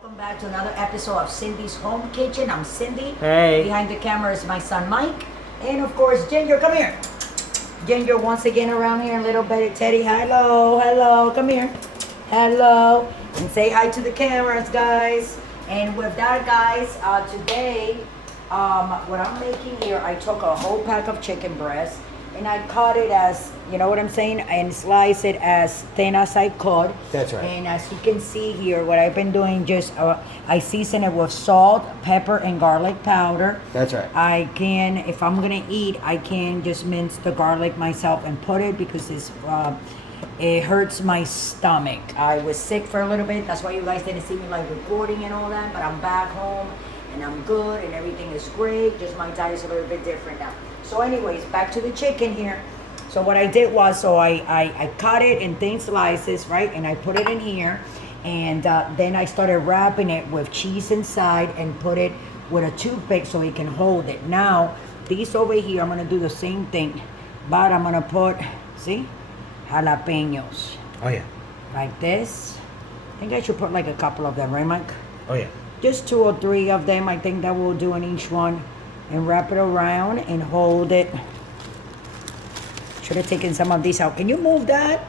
Welcome back to another episode of Cindy's Home Kitchen. I'm Cindy. Hey. Behind the camera is my son Mike. And of course, Ginger, come here. Ginger once again around here, little Betty Teddy. Hello, hello, come here. Hello. And say hi to the cameras, guys. And with that, guys, today, what I'm making here, I took a whole pack of chicken breast and I cut it as, you know what I'm saying, and slice it as thin as I could. That's right. And as you can see here, what I've been doing, just I season it with salt, pepper, and garlic powder. That's right. I can, if I'm gonna eat, I can just mince the garlic myself and put it because it hurts my stomach. I was sick for a little bit. That's why you guys didn't see me like recording and all that. But I'm back home and I'm good and everything is great. Just my diet is a little bit different now. So anyways, back to the chicken here. So what I did was, I cut it in thin slices, right? And I put it in here. And then I started wrapping it with cheese inside and put it with a toothpick so it can hold it. Now, these over here, I'm going to do the same thing. But I'm going to put, see? Jalapenos. Oh, yeah. Like this. I think I should put like a couple of them, right, Mike? Oh, yeah. Just 2 or 3 of them. I think that will do in each one. And wrap it around and hold it. Should have taken some of these out. Can you move that?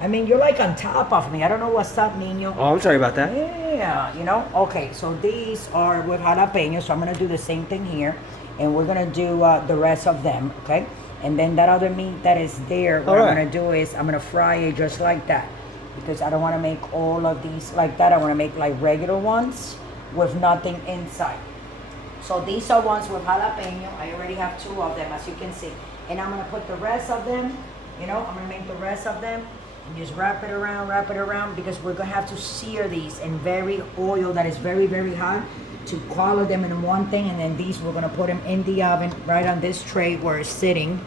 I mean, you're like on top of me. I don't know what's up, Nino. Oh, I'm sorry about that. Yeah, you know? Okay, so these are with jalapenos. So I'm going to do the same thing here. And we're going to do the rest of them, okay? And then that other meat that is there, what I'm going to do is I'm going to fry it just like that. Because I don't want to make all of these like that. I want to make like regular ones with nothing inside. So these are ones with jalapeno. I already have 2 of them, as you can see. And I'm going to put the rest of them, you know, I'm going to make the rest of them. And just wrap it around, because we're going to have to sear these in very oil that is very, very hot to color them in one thing. And then these, we're going to put them in the oven right on this tray where it's sitting,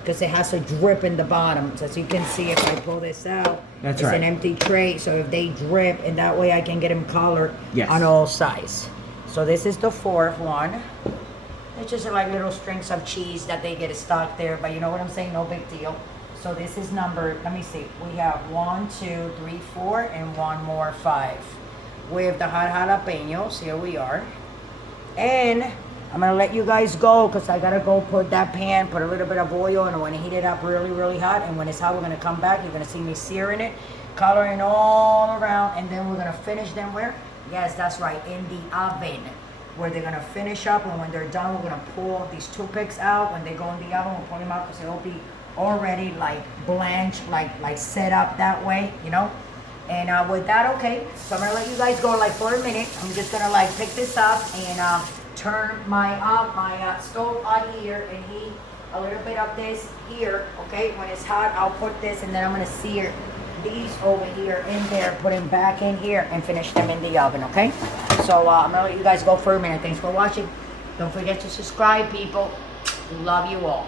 because it has a drip in the bottom. So as you can see, if I pull this out, it's an empty tray. So if they drip, and that way I can get them colored on all sides. So this is the 4th one. It's just like little strings of cheese that they get stuck there, but you know what I'm saying? No big deal. So this is number, let me see. We have 1, 2, 3, 4, and 1 more 5. With the hot jalapenos, here we are. And I'm gonna let you guys go because I gotta go put that pan, put a little bit of oil, and when I heat it up really, really hot, and when it's hot, we're gonna come back. You're gonna see me searing it, coloring all around, and then we're gonna finish them where? Yes, that's right, in the oven, where they're gonna finish up, and when they're done, we're gonna pull these toothpicks out. When they go in the oven, we'll pull them out because it'll be already like blanched, like set up that way, you know? And with that, okay, so I'm gonna let you guys go like for a minute. I'm just gonna like pick this up and turn my stove on here and heat a little bit of this here, okay? When it's hot, I'll put this, and then I'm gonna sear these over here in there, put them back in here, and finish them in the oven, okay? So I'm gonna let you guys go for a minute. Thanks for watching. Don't forget to subscribe, people. Love you all.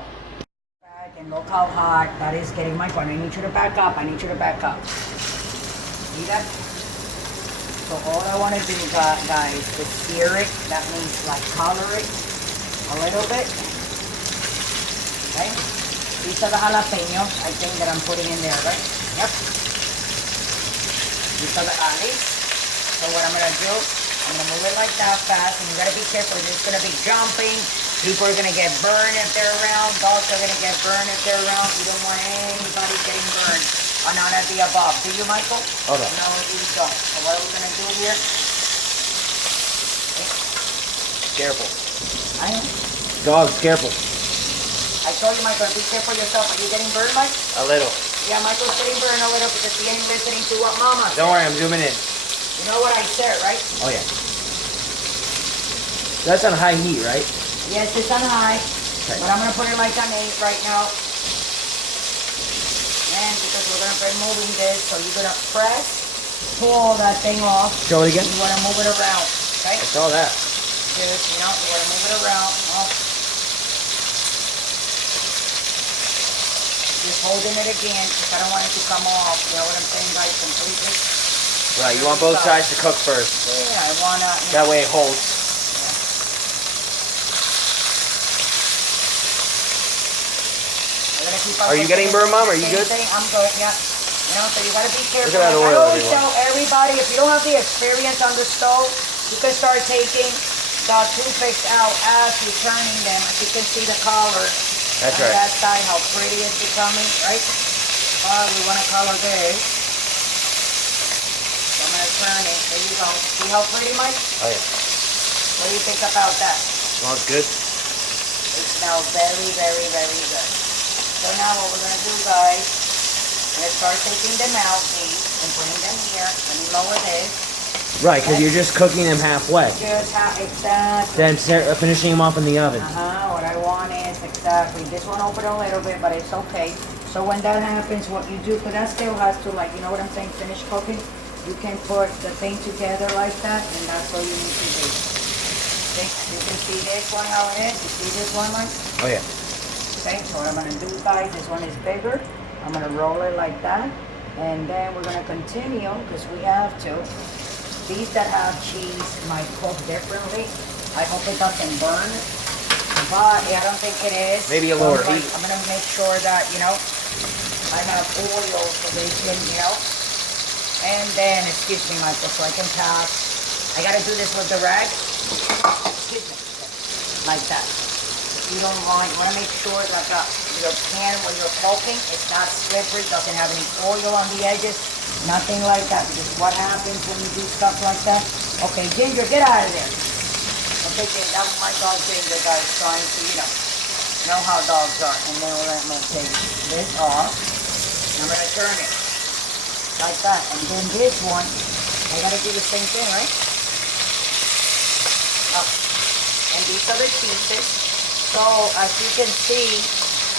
And look how hot that is getting my corn. I need you to back up. I need you to back up. See that? So all I want to do, guys, is sear it. That means like color it a little bit. Okay? These are the jalapenos, I think, that I'm putting in there, right? Yep. These are the olives. So what I'm going to do, I'm going to move it like that fast. And you got to be careful. It's going to be jumping. People are going to get burned if they're around. Dogs are going to get burned if they're around. You don't want anybody getting burned. Or none of the above. Do you, Michael? Oh, no. No, you don't. So what are we going to do here? Okay. Careful. I know. Dogs, careful. I told you, Michael, be careful yourself. Are you getting burned, Mike? A little. Yeah, Michael's getting burned a little because he ain't listening to what Mama said. Don't worry, I'm zooming in. You know what I said, right? Oh, yeah. That's on high heat, right? Yes, it's on high. Okay. But I'm going to put it like on 8 right now. And because we're going to be moving this, so you're going to press, pull that thing off. Show it again. You want to move it around, okay? I saw that. Just, you know, you want to move it around. Oh. Just holding it again because I don't want it to come off. You know what I'm saying, guys? Completely. Right, you want both sides to cook first. Yeah, I want to. That way it holds. Are you getting burned, Mom? Are you good? I'm good, yeah. You know, so you gotta be careful. Look at that Like, I oil, always everyone. tell everybody, if you don't have the experience on the stove, you can start taking the toothpicks out as you're turning them. As you can see the color That's on right. that side, how pretty it's becoming, right? We want to color this. So I'm gonna turn it. There you go. See how pretty, Mike? Oh yeah. What do you think about that? Smells good. It smells very, very, very good. So now what we're gonna do, guys, we're gonna start taking them out, these, and putting them here. Let me lower this. Right, because you're just cooking them halfway. Just how, exactly. Then finishing them off in the oven. What I want is, exactly, this one open a little bit, but it's okay. So when that happens, what you do, because that still has to, like, you know what I'm saying, finish cooking, you can put the thing together like that, and that's what you need to do. Okay, you can see this one, how it is. You see this one, Mike? Oh yeah. Okay, so what I'm gonna do, guys, this one is bigger. I'm gonna roll it like that, and then we're gonna continue, because we have to. These that have cheese might cook differently. I hope it doesn't burn, but I don't think it is. Maybe a lower heat. I'm gonna make sure that, you know, I have oil so they can, you know, and then, excuse me, Michael, so I can pass. I gotta do this with the rag. Excuse me, like that. You don't want, you wanna make sure that your pan when you're poking, it's not slippery, doesn't have any oil on the edges. Nothing like that, because what happens when you do stuff like that? Okay, Ginger, get out of there. Okay, Ginger, that was my dog Ginger, guys, trying to, you know how dogs are. And then we're gonna take this off, and I'm gonna turn it like that. And then this one, I gotta do the same thing, right? Up. And these are the pieces. So as you can see,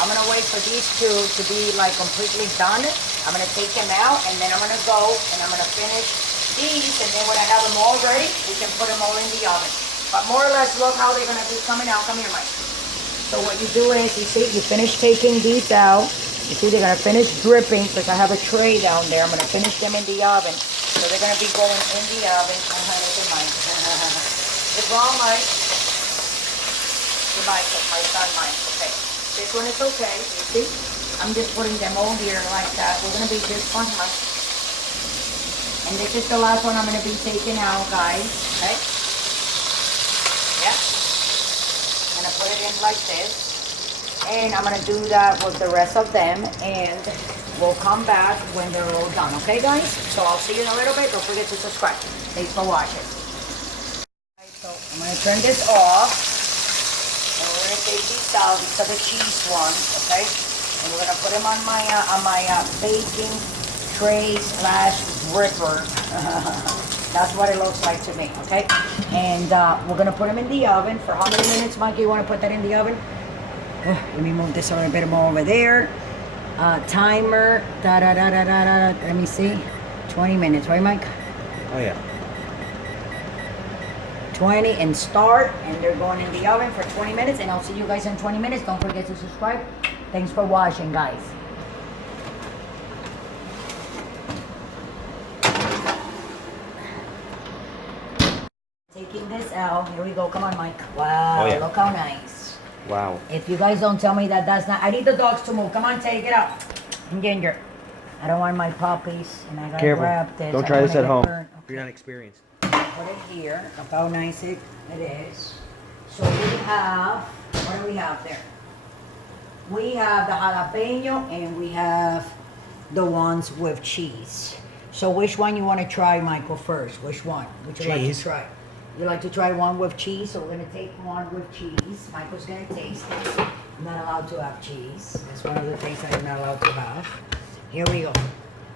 I'm gonna wait for these two to be like completely done. I'm gonna take them out, and then I'm gonna go and I'm gonna finish these, and then when I have them all ready, we can put them all in the oven. But more or less, look how they're gonna be coming out. Come here, Mike. So what you do is, you see, you finish taking these out. You see, they're gonna finish dripping, because I have a tray down there. I'm gonna finish them in the oven. So they're gonna be going in the oven. Look at Mike. It's wrong, Mike. Good Mike, my son, Mike. Okay. This one is okay, you see? I'm just putting them all here like that. We're gonna be just fine, Mike. And this is the last one I'm gonna be taking out, guys. Okay? Yeah. I'm gonna put it in like this. And I'm gonna do that with the rest of them. And we'll come back when they're all done. Okay, guys? So I'll see you in a little bit. Don't forget to subscribe. Thanks for watching. So I'm gonna turn this off. And we're gonna take these out. These are the cheese ones, okay? And we're gonna put them on my baking tray / gripper. That's what it looks like to me, okay? And we're gonna put them in the oven for how many minutes, Mike? You wanna put that in the oven? Let me move this a little bit more over there. Timer, let me see. 20 minutes, right, Mike? Oh yeah. 20 and start, and they're going in the oven for 20 minutes, and I'll see you guys in 20 minutes. Don't forget to subscribe. Thanks for watching, guys. Taking this out. Here we go. Come on, Mike. Wow, Oh, yeah. look how nice. Wow. If you guys don't tell me that that's not... I need the dogs to move. Come on, take it out. And Ginger. I don't want my puppies, and I gotta Careful. grab this. Don't I try this wanna at get home. burnt. If you're not experienced. Put it here. Look how nice it is. So we have... What do we have there? We have the jalapeno, and we have the ones with cheese. So which one you want to try, Michael, first? Which one would you like to Cheese. try? You like to try one with cheese? So we're going to take one with cheese. Michael's going to taste it. I'm not allowed to have cheese. That's one of the things that I'm not allowed to have. Here we go.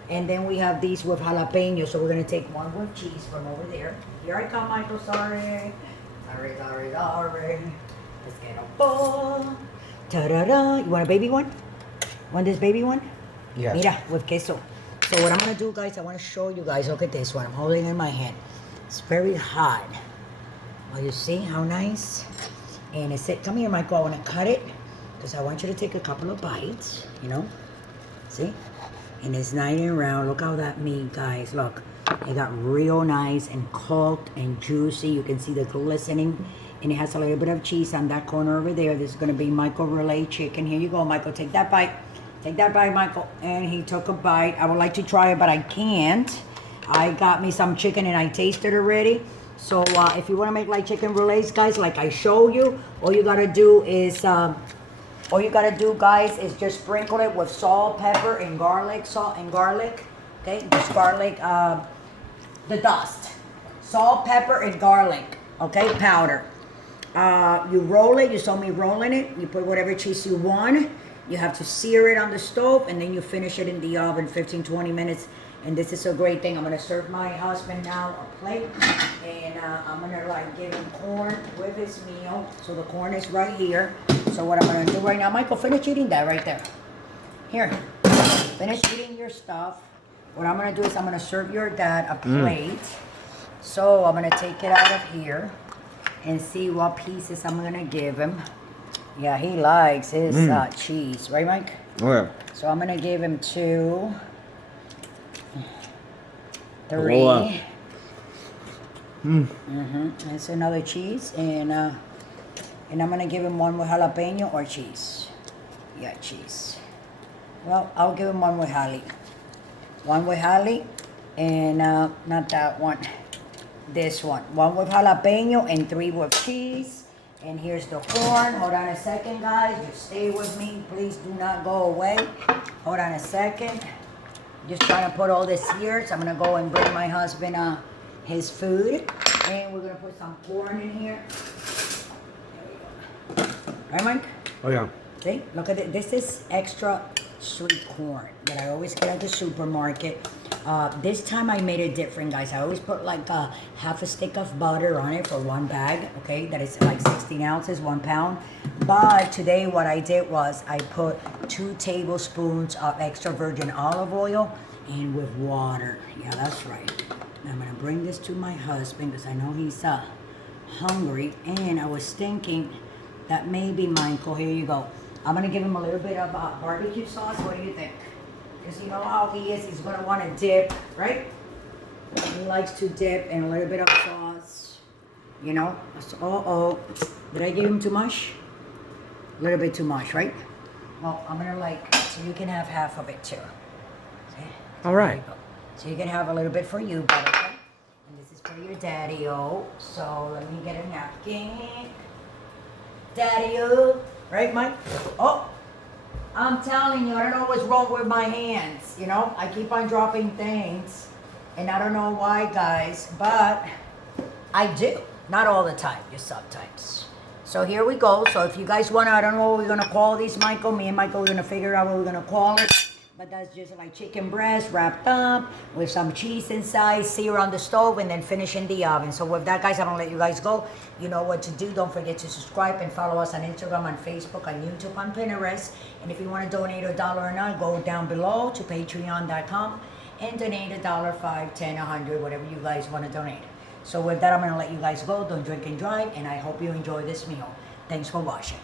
And then we have these with jalapeno. So we're going to take one with cheese from over there. Here I come, Michael. Sorry. Sorry. Let's get a bowl. Ta-da-da. You want a baby one? Want this baby one? Yes. Mira, with queso. So what I'm going to do, guys, I want to show you guys. Look at this one. I'm holding it in my hand. It's very hot. Oh, you see how nice? And it said, come here, Michael. I want to cut it because I want you to take a couple of bites, you know? See? And it's nice and round. Look how that meat, guys. Look. It got real nice and cooked and juicy. You can see the glistening. And it has a little bit of cheese on that corner over there. This is going to be Michael Relay chicken. Here you go, Michael. Take that bite. Take that bite, Michael. And he took a bite. I would like to try it, but I can't. I got me some chicken and I tasted already. So if you want to make like chicken brulees, guys, like I showed you, all you gotta do is, guys, is just sprinkle it with salt, pepper, and garlic. Salt and garlic. Okay, just garlic, the dust. Salt, pepper, and garlic. Okay, powder. You roll it. You saw me rolling it. You put whatever cheese you want. You have to sear it on the stove, and then you finish it in the oven 15-20 minutes. And this is a great thing. I'm gonna serve my husband now a plate, and I'm gonna like give him corn with his meal. So the corn is right here. So what I'm gonna do right now, Michael, finish eating that right there. Here, finish eating your stuff. What I'm gonna do is I'm gonna serve your dad a plate. So I'm gonna take it out of here and see what pieces I'm gonna give him. Yeah, he likes his cheese, right, Mike? Oh, yeah. So I'm gonna give him 2, 3. Oh, wow. That's another cheese, and I'm gonna give him 1 with jalapeno or cheese. Yeah, cheese. Well, I'll give him 1 with jali. 1 with jali, and not that one. This one. 1 with jalapeno and 3 with cheese. And here's the corn. Hold on a second, guys. Just stay with me. Please do not go away. Hold on a second. Just trying to put all this here. So I'm going to go and bring my husband his food. And we're going to put some corn in here. There we go. Right, Mike? Oh, yeah. See? Look at it. This is extra sweet corn that I always get at the supermarket. This time I made it different, guys. I always put like half a stick of butter on it for 1 bag, okay? That is like 16 ounces, 1 pound. But today what I did was I put 2 tablespoons of extra virgin olive oil and with water. Yeah, that's right. Now I'm gonna bring this to my husband because I know he's hungry. And I was thinking that maybe, Michael, here you go. I'm gonna give him a little bit of barbecue sauce. What do you think? Because you know how he is, he's gonna want to dip, right? He likes to dip in a little bit of sauce, you know? So, did I give him too much? A little bit too much, right? Well, I'm gonna so you can have half of it too. Okay? All right. So you can have a little bit for you, but okay? And this is for your daddy-o. So let me get a napkin. Daddy-o. Right, Mike? Oh! I'm telling you, I don't know what's wrong with my hands, you know? I keep on dropping things, and I don't know why, guys, but I do. Not all the time, just sometimes. So here we go. So if you guys want to, I don't know what we're going to call these, Michael. Me and Michael are going to figure out what we're going to call it. But that's just like chicken breast wrapped up with some cheese inside, sear on the stove, and then finish in the oven. So with that, guys, I'm going to let you guys go. You know what to do. Don't forget to subscribe and follow us on Instagram, on Facebook, on YouTube, on Pinterest. And if you want to donate $1 or not, go down below to patreon.com and donate $1, $5, $10, $100, whatever you guys want to donate. So with that, I'm going to let you guys go. Don't drink and drive, and I hope you enjoy this meal. Thanks for watching.